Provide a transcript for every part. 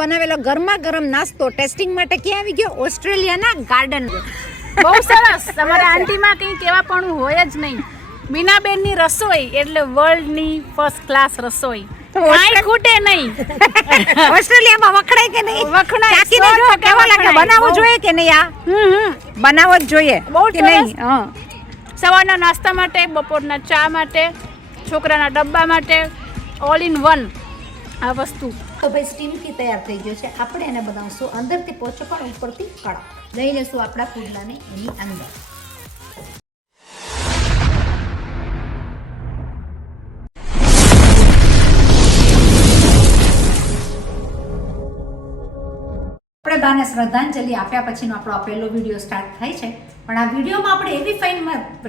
બનાવેલો ગરમા ગરમ નાસ્તો ટેસ્ટિંગ માટે ક્યાં આવી ગયો? ઓસ્ટ્રેલિયાના ગાર્ડન. બહુ સરસ. તમારા આંટીમાં કંઈ કહેવા પણ હોય જ નહીં. મીનાબેનની રસોઈ એટલે વર્લ્ડની ફર્સ્ટ ક્લાસ રસોઈ. કાંઈ ખૂટે નહીં. ઓસ્ટ્રેલિયામાં વખણાય કે નહીં? વખણાય. ચાખીને જો કેવો લાગે? બનાવવો જોઈએ કે નહીં? આ બનાવવો જ જોઈએ બહુ કે નહીં? સવારના નાસ્તા માટે, બપોરના ચા માટે, છોકરાના ડબ્બા માટે, ઓલ ઇન વન આ વસ્તુ. તો ભાઈ સ્ટીમથી તૈયાર થઈ ગયો છે. આપણે એને બનાવશું અંદરથી પોચો પણ ઉપરથી કડક. લઈ લેશું આપણા પુડલાને એની અંદર. આપણે બાને શ્રદ્ધાંજલિ આપ્યા પછીનો આપણો પહેલો વિડીયો સ્ટાર્ટ થાય છે. પણ આ વિડીયોમાં આપણે એવી ફાઇન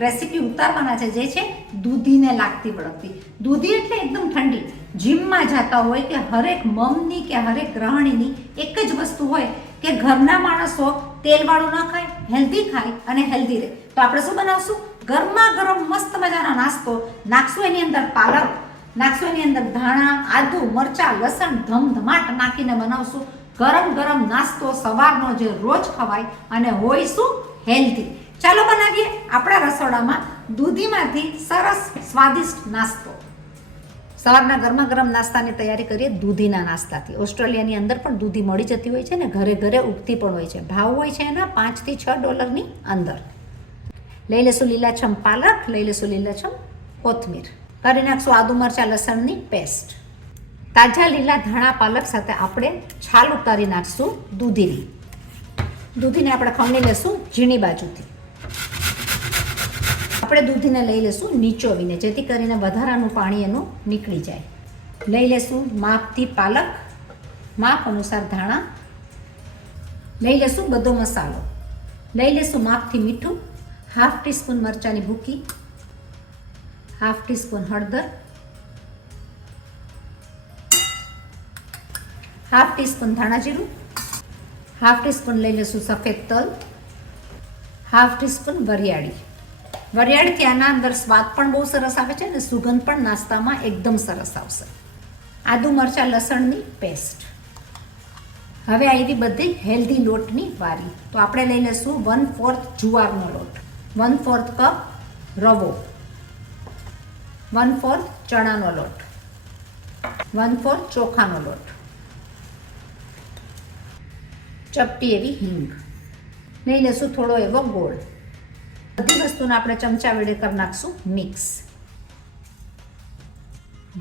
રેસીપી ઉતારવાના છે જે છે દૂધીને લાગતી વળગતી. દૂધી એટલે એકદમ ઠંડી. જીમમાં જતા હોય કે હરેક મમની કે હરેક ગૃહિણીની એક જ વસ્તુ હોય કે ઘરના માણસો તેલવાળું ન ખાય, હેલ્ધી ખાય અને હેલ્ધી રહે. તો આપણે શું બનાવશું? ગરમા ગરમ મસ્ત મજાનો નાસ્તો નાખશું. એની અંદર પાલક નાખશું, એની અંદર ધાણા, આદુ, મરચાં, લસણ ધમધમાટ નાખીને બનાવશું ગરમ ગરમ નાસ્તો. સવારનો જે રોજ ખવાય અને હોય શું? હેલ્ધી. ચાલો બનાવીએ આપણા રસોડામાં દૂધીમાંથી સરસ સ્વાદિષ્ટ નાસ્તો. સવારના ગરમા ગરમ નાસ્તાની તૈયારી કરીએ દૂધીના નાસ્તાથી. ઓસ્ટ્રેલિયાની અંદર પણ દૂધી મળી જતી હોય છે ને ઘરે ઘરે ઉગતી પણ હોય છે. ભાવ હોય છે એના $5 થી $6 અંદર. લઈ લેશું લીલાછમ પાલક, લઈ લેશું લીલાછમ કોથમીર, કરી નાખશું આદુ મરચાં લસણની પેસ્ટ. તાજા લીલા ધાણા પાલક સાથે આપણે છાલ ઉતારી નાખશું દૂધીની. દૂધીને આપણે ખમણી લેશું ઝીણી બાજુથી. આપણે દૂધીને લઈ લેશું નીચોવીને, જેથી કરીને વધારાનું પાણી એનું નીકળી જાય. લઈ લેશું માપથી પાલક, માપ અનુસાર ધાણા, લઈ લેશું બધો મસાલો, લઈ લેશું માપથી મીઠું, ½ ટીસ્પૂન મરચાંની ભૂકી, ½ ટીસ્પૂન હળદર, ½ ટીસ્પૂન ધાણા જીરું, ½ ટીસ્પૂન લઈ લેશું સફેદ તલ, ½ ટીસ્પૂન વરિયાળી. વરિયાળીથી આના અંદર સ્વાદ પણ બહુ સરસ આવે છે અને સુગંધ પણ નાસ્તામાં એકદમ સરસ આવશે. આદુ મરચાં લસણની પેસ્ટ. હવે આવી બધી હેલ્ધી લોટની વારી. તો આપણે લઈ લેશું 1/4 જુવારનો લોટ, 1/4 કપ રવો, 1/4 ચણાનો લોટ, 1/4 ચોખાનો લોટ, ચપટી એવી હિંગ. લઈ લેશું થોડો એવો ગોળ. બધી વસ્તુને આપણે ચમચા વડે કરી નાખશું મિક્સ.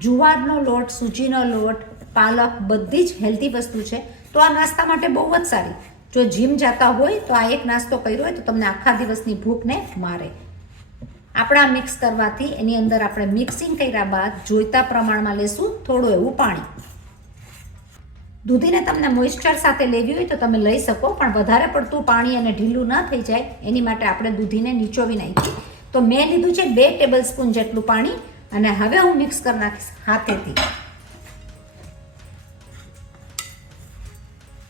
જુવારનો લોટ, સૂજીનો લોટ, પાલક બધી જ હેલ્ધી વસ્તુ છે. તો આ નાસ્તા માટે બહુ જ સારી. જો જીમ જતા હોય તો આ એક નાસ્તો કર્યો હોય તો તમને આખા દિવસની ભૂખને મારે. આપણા મિક્સ કરવાથી એની અંદર આપણે મિક્સિંગ કર્યા બાદ જોઈતા પ્રમાણમાં લેશું થોડું એવું પાણી. દૂધીને તમને મોઇસ્ચર સાથે લેવી હોય તો તમે લઈ શકો, પણ વધારે પડતું પાણી અને ઢીલું ન થઈ જાય એની માટે આપણે દૂધીને નીચોવી નાખી. તો મેં લીધું છે 2 ટેબલસ્પૂન જેટલું પાણી અને હવે હું મિક્સ કરી નાખીશ હાથેથી.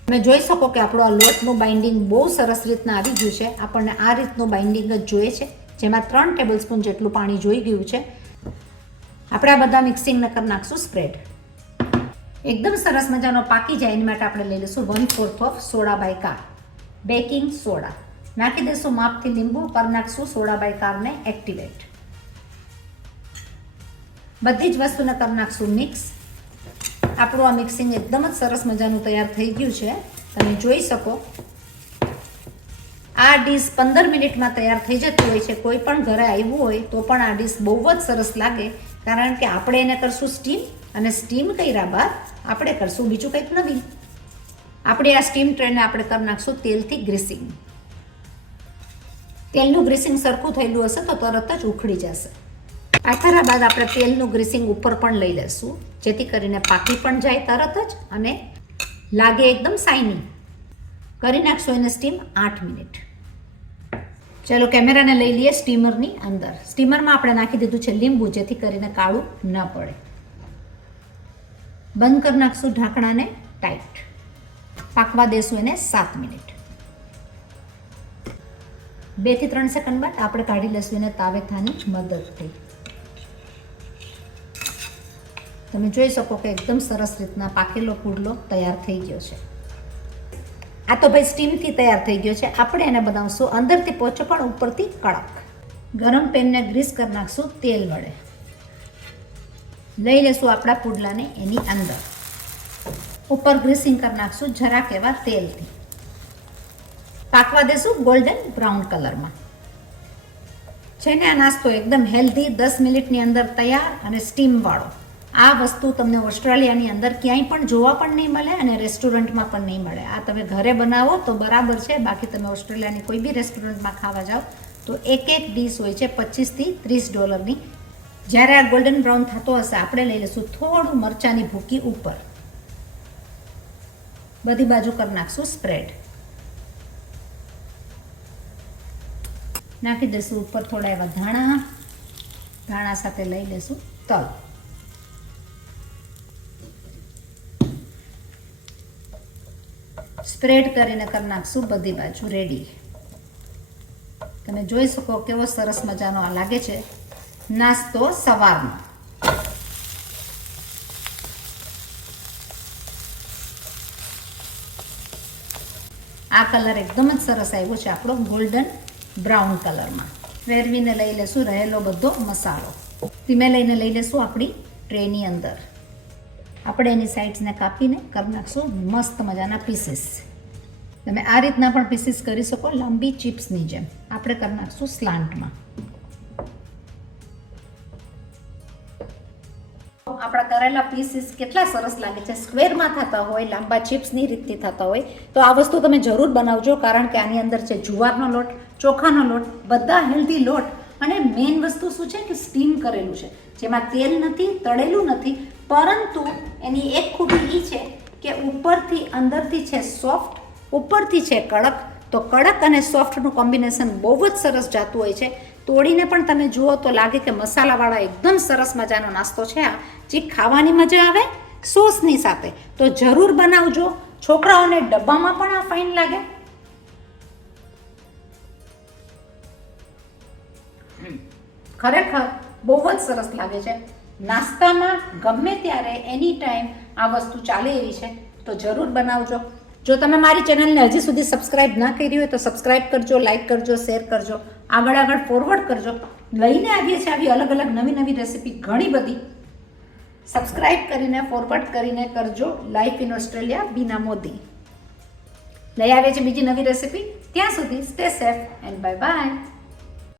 તમે જોઈ શકો કે આપણું આ લોટનું બાઇન્ડિંગ બહુ સરસ રીતના આવી ગયું છે. આપણને આ રીતનું બાઇન્ડિંગ જ જોઈએ છે, જેમાં 3 ટેબલસ્પૂન જેટલું પાણી જોઈ ગયું છે. આપણે આ બધા મિક્સિંગને કરી નાખશું સ્પ્રેડ. એકદમ સરસ મજાનો પાકી જાય એની માટે આપણે લઈ લઈશું 1/4 કપ સોડા બાયકાર, બેકિંગ સોડા નાખી દઈશું. માપથી લીંબુ, પર નાખશું સોડા બાયકારને એક્ટિવેટ. બધી જ વસ્તુને કરી નાખશું મિક્સ. આપણું આ મિક્સિંગ એકદમ જ સરસ મજાનું તૈયાર થઈ ગયું છે. તમે જોઈ શકો આ ડીશ 15 મિનિટમાં તૈયાર થઈ જતી હોય છે. કોઈ પણ ઘરે આવ્યું હોય તો પણ આ ડીશ બહુ જ સરસ લાગે, કારણ કે આપણે એને કરશું સ્ટીમ, અને સ્ટીમ કર્યા બાદ આપણે કરશું બીજું કંઈક નવીન. આપણે આ સ્ટીમ ટ્રેને આપણે કરી નાખશું તેલથી ગ્રીસિંગ. તેલનું ગ્રીસિંગ સરખું થયેલું હશે તો તરત જ ઉખડી જશે. આ કર્યા બાદ આપણે તેલનું ગ્રીસિંગ ઉપર પણ લઈ લઈશું, જેથી કરીને પાકી પણ જાય તરત જ અને લાગે એકદમ શાઇની. કરી નાખશું એને સ્ટીમ 8 મિનિટ. ચલો કેમેરાને લઈ લઈએ સ્ટીમરની અંદર. સ્ટીમરમાં આપણે નાખી દીધું છે લીંબુ, જેથી કરીને કાળું ન પડે. બંધ કરી નાખશું ઢાંકણાને ટાઈટ. પાકવા દેશું એને 7 મિનિટ. 2 થી 3 સેકન્ડ બાદ આપણે કાઢી લઈશું એને તાવેથાની મદદથી. તમે જોઈ શકો કે એકદમ સરસ રીતના પાકેલો પુડલો તૈયાર થઈ ગયો છે. આ તો ભાઈ સ્ટીમથી તૈયાર થઈ ગયો છે. આપણે એને બનાવશું અંદરથી પોચો પણ ઉપરથી કડક. ગરમ પેનને ગ્રીસ કરી નાખશું તેલ વડે. લઈ લેશું આપણા પુડલાને એની અંદર. ઉપર ગ્રીસિંગ કરી નાખશું જરાક એવા તેલથી. પાકવા દેશું ગોલ્ડન બ્રાઉન કલરમાં. છે ને આ નાસ્તો એકદમ હેલ્ધી, 10 મિનિટની અંદર તૈયાર અને સ્ટીમવાળો. આ વસ્તુ તમને ઓસ્ટ્રેલિયાની અંદર ક્યાંય પણ જોવા પણ નહીં મળે અને રેસ્ટોરન્ટમાં પણ નહીં મળે. આ તમે ઘરે બનાવો તો બરાબર છે, બાકી તમે ઓસ્ટ્રેલિયાની કોઈ બી રેસ્ટોરન્ટમાં ખાવા જાઓ તો એક ડીશ હોય છે $25 થી $30. જ્યારે આ ગોલ્ડન બ્રાઉન થતો હશે આપણે લઈ લઈશું થોડું મરચાંની ભૂકી ઉપર. બધી બાજુ કરી નાખશું સ્પ્રેડ. નાખી દઈશું ઉપર થોડા એવા ધાણા સાથે લઈ લઈશું તલ. સ્પ્રેડ કરીને કરી નાખશું બધી બાજુ રેડી. તમે જોઈ શકો કેવો સરસ મજાનો આ લાગે છે નાસ્તો સવારનો. આ કલર એકદમ જ સરસ આવ્યો છે આપણો ગોલ્ડન બ્રાઉન કલરમાં. ફેરવીને લઈ લેશું રહેલો બધો મસાલો. ધીમે લઈને લઈ લેશું આપણી ટ્રેની અંદર. આપણે એની સાઈડ્સને કાપીને કરી નાખશું મસ્ત મજાના પીસીસ. તમે આ રીતના પણ પીસીસ કરી શકો, લાંબી ચિપ્સની જેમ. આપણે કરી નાખશું સ્લાન્ટમાં. આપણા કરેલા પીસીસ કેટલા સરસ લાગે છે. સ્ક્વેરમાં થતા હોય, લાંબા ચિપ્સની રીતથી થતા હોય તો આ વસ્તુ તમે જરૂર બનાવજો, કારણ કે આની અંદર છે જુવારનો લોટ, ચોખાનો લોટ, બધા હેલ્ધી લોટ. અને મેઇન વસ્તુ શું છે કે સ્ટીમ કરેલું છે, જેમાં તેલ નથી, તળેલું નથી. પરંતુ એની એક ખૂબી એ છે કે ઉપરથી અંદરથી છે સોફ્ટ, ઉપરથી છે કડક. તો કડક અને સોફ્ટનું કોમ્બિનેશન બહુ જ સરસ જાતું હોય છે. તોડીને પણ તમે જુઓ તો લાગે કે મસાલાવાળા એકદમ સરસ મજાનો નાસ્તો છે આ, જે ખાવાની મજા આવે સોસની સાથે. તો જરૂર બનાવજો. છોકરાઓને ડબ્બામાં પણ આ ફાઇન લાગે. ખરેખર બહુ જ સરસ લાગે છે. નાસ્તામાં ગમે ત્યારે એની ટાઈમ આ વસ્તુ ચાલે એવી છે. તો જરૂર બનાવજો. જો તમે મારી ચેનલને હજી સુધી સબસ્ક્રાઇબ ના કરી હોય તો સબસ્ક્રાઇબ કરજો, લાઇક કરજો, શેર કરજો, આગળ ફોરવર્ડ કરજો. લઈને આવીએ છીએ આવી અલગ અલગ નવી રેસીપી ઘણી બધી. સબસ્ક્રાઇબ કરીને ફોરવર્ડ કરીને કરજો. લાઈફ ઇન ઓસ્ટ્રેલિયા બીના મોદી લઈ આવીએ છીએ બીજી નવી રેસીપી. ત્યાં સુધી stay safe and bye bye.